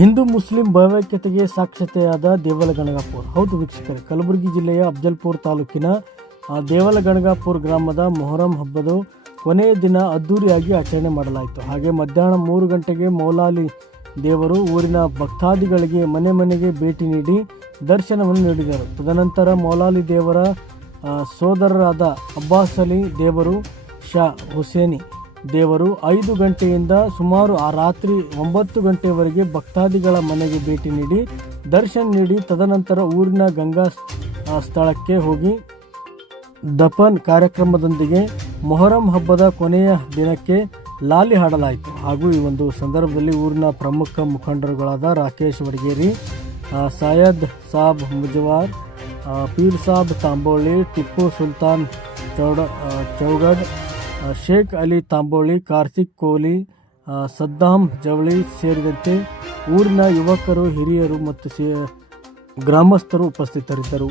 Hindu Muslim ಭಾವೈಕ್ಯತೆಗೆ ಸಾಕ್ಷತೆಯಾದ ದೇವಲಗಣಗಾಪುರ. ಹೌದು ವೀಕ್ಷಕರೇ, ಕಲಬುರಗಿ ಜಿಲ್ಲೆಯ ಅಫಜಲ್ಪುರ ತಾಲೂಕಿನ ದೇವಲಗಣಗಾಪುರ ಗ್ರಾಮದ ಮೊಹರಂ ಹಬ್ಬದ ಕೊನೆಯ ದಿನ ಅದ್ದೂರಿಯಾಗಿ ಆಚರಣೆ ಮಾಡಲಾಯಿತು. ಹಾಗೆ ಮಧ್ಯಾಹ್ನ 3 ಗಂಟೆಗೆ ಮೌಲಾಲಿ ದೇವರು ಊರಿನ ಭಕ್ತಾದಿಗಳಿಗೆ ಮನೆ ಮನೆಗೆ ಭೇಟಿ ನೀಡಿ ದರ್ಶನವನ್ನು ನೀಡಿದರು. ತದನಂತರ ಮೌಲಾಲಿ ದೇವರ ಸೋದರರಾದ ಅಬ್ಬಾಸ್ ಅಲಿ ದೇವರು, ಶಾ ಹುಸೇನಿ ದೇವರು 5 ಗಂಟೆಯಿಂದ ಸುಮಾರು ರಾತ್ರಿ 9 ಗಂಟೆಯವರೆಗೆ ಭಕ್ತಾದಿಗಳ ಮನೆಗೆ ಭೇಟಿ ನೀಡಿ ದರ್ಶನ ನೀಡಿ ತದನಂತರ ಊರಿನ ಗಂಗಾ ಸ್ಥಳಕ್ಕೆ ಹೋಗಿ ದಫನ್ ಕಾರ್ಯಕ್ರಮದೊಂದಿಗೆ ಮೊಹರಂ ಹಬ್ಬದ ಕೊನೆಯ ದಿನಕ್ಕೆ ಲಾಲಿ ಹಾಡಲಾಯಿತು. ಹಾಗೂ ಈ ಒಂದು ಸಂದರ್ಭದಲ್ಲಿ ಊರಿನ ಪ್ರಮುಖ ಮುಖಂಡರುಗಳಾದ ರಾಕೇಶ್ ವಡಗೇರಿ, ಸೈಯದ್ ಸಾಬ್ ಮುಜವಾರ್, ಪೀರ್ ಸಾಬ್ ತಾಂಬೋಳಿ, ಟಿಪ್ಪು ಸುಲ್ತಾನ್ ಚೌಗಡ್, ಶೇಖ್ ಅಲಿ ತಾಂಬೋಳಿ, ಕಾರ್ತಿಕ್ ಕೋಹ್ಲಿ, ಸದ್ದಾಂ ಜವಳಿ ಸೇರಿದಂತೆ ಊರಿನ ಯುವಕರು, ಹಿರಿಯರು ಮತ್ತು ಗ್ರಾಮಸ್ಥರು ಉಪಸ್ಥಿತರಿದ್ದರು.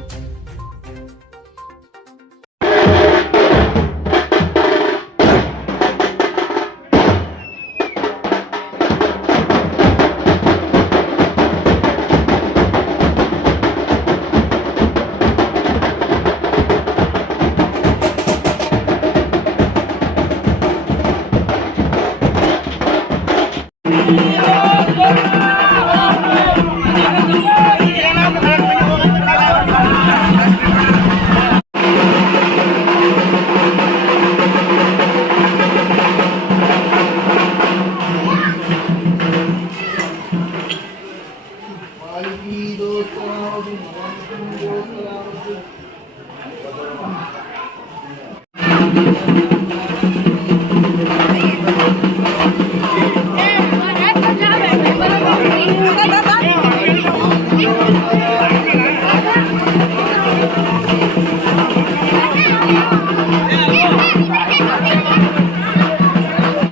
Thank you.